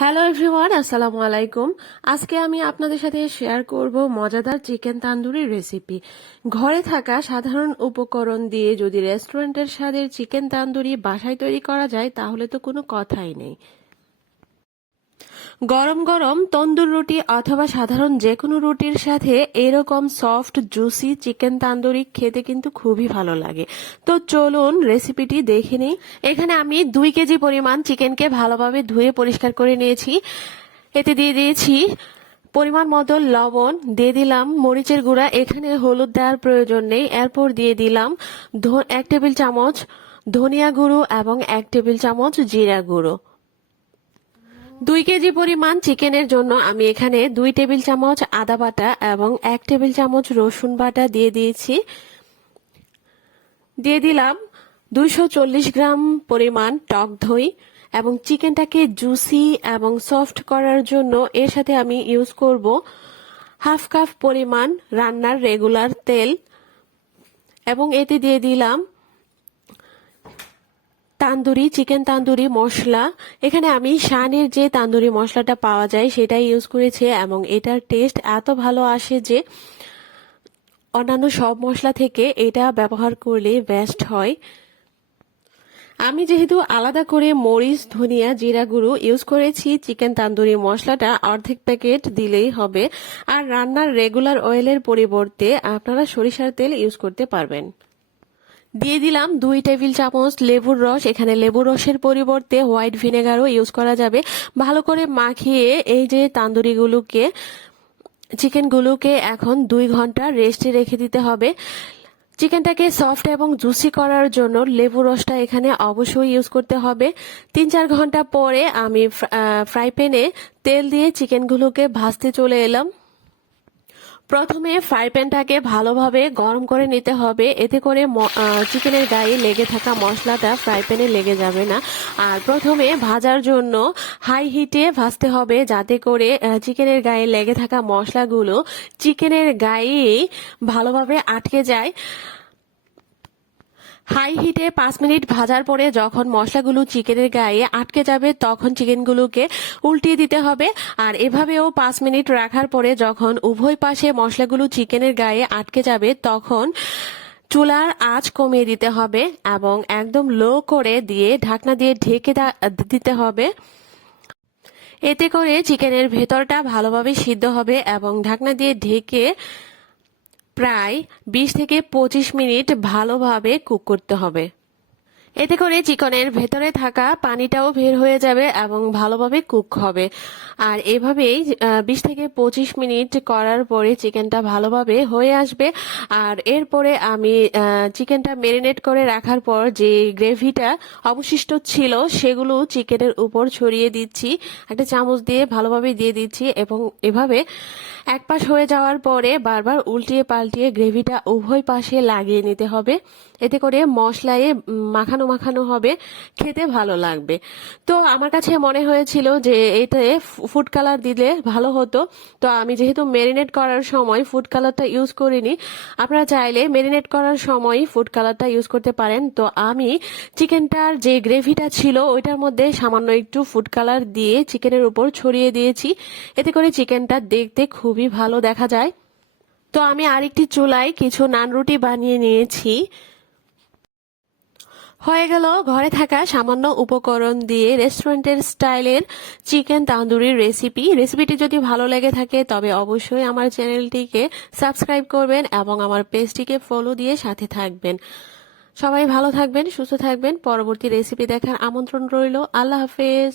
Hello everyone আসসালামু আলাইকুম আজকে আমি আপনাদের সাথে শেয়ার করব মজাদার চিকেন তান্দুরি রেসিপি ঘরে থাকা সাধারণ উপকরণ দিয়ে যদি রেস্টুরেন্টের স্বাদের চিকেন তান্দুরি বাসায় তৈরি করা যায়, তাহলে তো কোনো কথাই নেই। গরম গরম তন্দুর রুটি অথবা সাধারণ যে কোনো রুটির সাথে এরকম সফট জুসি চিকেন তান্দুরি খেতে কিন্তু খুবই ভালো লাগে। তো চলুন রেসিপিটি দেখে নিই। এখানে আমি দুই কেজি পরিমাণ চিকেনকে ভালোভাবে ধুয়ে পরিষ্কার করে নিয়েছি। এতে দিয়ে দিয়েছি পরিমাণ মতো লবণ, দিয়ে দিলাম মরিচের গুঁড়া, এখানে হলুদ দেওয়ার প্রয়োজন নেই। এরপর দিয়ে দিলাম এক টেবিল চামচ ধনিয়া গুঁড়ো এবং এক টেবিল চামচ জিরা গুঁড়ো। দুই কেজি পরিমাণ চিকেনের জন্য আমি এখানে দুই টেবিল চামচ আদা বাটা এবং এক টেবিল চামচ রসুন বাটা দিয়ে দিয়েছি। দিয়ে দিলাম দুইশো চল্লিশ গ্রাম পরিমাণ টক দই এবং চিকেনটাকে জুসি এবং সফট করার জন্য এর সাথে আমি ইউজ করব হাফ কাপ পরিমাণ রান্নার রেগুলার তেল এবং এতে দিয়ে দিলাম তান্দুরি, চিকেন তান্দুরি, মশলা। এখানে আমি শানের যে তান্দুরি মশলাটা পাওয়া যায়, সেটাই ইউজ করেছি এবং এটার টেস্ট এত ভালো আসে যে অন্যান্য সব মশলা থেকে এটা ব্যবহার করলে বেস্ট হয়। আমি যেহেতু আলাদা করে মরিচ, ধনিয়া, জিরা গুঁড়ো ইউজ করেছি, চিকেন তান্দুরি মশলাটা অর্ধেক প্যাকেট দিলেই হবে। আর রান্নার রেগুলার অয়েলের পরিবর্তে আপনারা সরিষার তেল ইউজ করতে পারবেন। দিয়ে দিলাম দুই টেবিল চামচ লেবুর রস। এখানে লেবুর রসের পরিবর্তে হোয়াইট ভিনেগারও ইউজ করা যাবে। ভালো করে মাখিয়ে এই যে তান্দুরিগুলোকে, চিকেনগুলোকে এখন দুই ঘণ্টা রেস্টে রেখে দিতে হবে। চিকেনটাকে সফট এবং জুসি করার জন্য লেবু রসটা এখানে অবশ্যই ইউজ করতে হবে। তিন চার ঘণ্টা পরে আমি ফ্রাই প্যানে তেল দিয়ে চিকেনগুলোকে ভাজতে চলে এলাম। প্রথমে ফ্রাই প্যানটাকে ভালোভাবে গরম করে নিতে হবে। এতে করে চিকেনের গায়ে লেগে থাকা মশলাটা ফ্রাই প্যানে লেগে যাবে না। আর প্রথমে ভাজার জন্য হাই হিটে ভাজতে হবে যাতে করে চিকেনের গায়ে লেগে থাকা মশলাগুলো চিকেনের গায়ে ভালোভাবে আটকে যায়। হাই হিটে পাঁচ মিনিট ভাজার পরে যখন মশলাগুলো চিকেনের গায়ে আটকে যাবে, তখন চিকেনগুলোকে উল্টিয়ে দিতে হবে। আর এভাবেও পাঁচ মিনিট রাখার পরে যখন উভয় পাশে মশলাগুলো চিকেনের গায়ে আটকে যাবে, তখন চুলার আঁচ কমিয়ে দিতে হবে এবং একদম লো করে দিয়ে ঢাকনা দিয়ে ঢেকে দিতে হবে। এতে করে চিকেনের ভেতরটা ভালোভাবে সিদ্ধ হবে এবং ঢাকনা দিয়ে ঢেকে প্রায় বিশ থেকে পঁচিশ মিনিট ভালোভাবে কুক করতে হবে। এতে করে চিকেনের ভেতরে থাকা পানিটাও বের হয়ে যাবে এবং ভালোভাবে কুক হবে। আর এভাবেই বিশ থেকে পঁচিশ মিনিট করার পরে চিকেনটা ভালোভাবে হয়ে আসবে। আর এরপরে আমি চিকেনটা মেরিনেট করে রাখার পর যে গ্রেভিটা অবশিষ্ট ছিল, সেগুলো চিকেনের উপর ছড়িয়ে দিচ্ছি। একটা চামচ দিয়ে ভালোভাবে দিয়ে দিচ্ছি এবং এভাবে এক পাশ হয়ে যাওয়ার পরে বারবার উল্টিয়ে পাল্টিয়ে গ্রেভিটা উভয় পাশে লাগিয়ে নিতে হবে। এতে করে মশলায় মাখানো মাখানো হবে, খেতে ভালো লাগবে। তো আমার কাছে মনে হয়েছিল যে এতে ফুড কালার দিলে ভালো হতো। তো আমি যেহেতু মেরিনেট করার সময় ফুড কালারটা ইউজ করিনি, আপনারা চাইলে মেরিনেট করার সময় ফুড কালারটা ইউজ করতে পারেন। তো আমি চিকেনটার যে গ্রেভিটা ছিল, ওইটার মধ্যে সামান্য একটু ফুড কালার দিয়ে চিকেনের উপর ছড়িয়ে দিয়েছি। এতে করে চিকেনটা দেখতে খুবই ভালো দেখা যায়। তো আমি আরেকটি চুলায় কিছু নান রুটি বানিয়ে নিয়েছি। হয়ে গেল ঘরে থাকা সামান্য উপকরণ দিয়ে রেস্টুরেন্টের স্টাইলের চিকেন তান্দুরির রেসিপি। রেসিপিটি যদি ভালো লেগে থাকে, তবে অবশ্যই আমার চ্যানেলটিকে সাবস্ক্রাইব করবেন এবং আমার পেজটিকে ফলো দিয়ে সাথে থাকবেন। সবাই ভালো থাকবেন, সুস্থ থাকবেন। পরবর্তী রেসিপি দেখার আমন্ত্রণ রইল। আল্লাহ হাফেজ।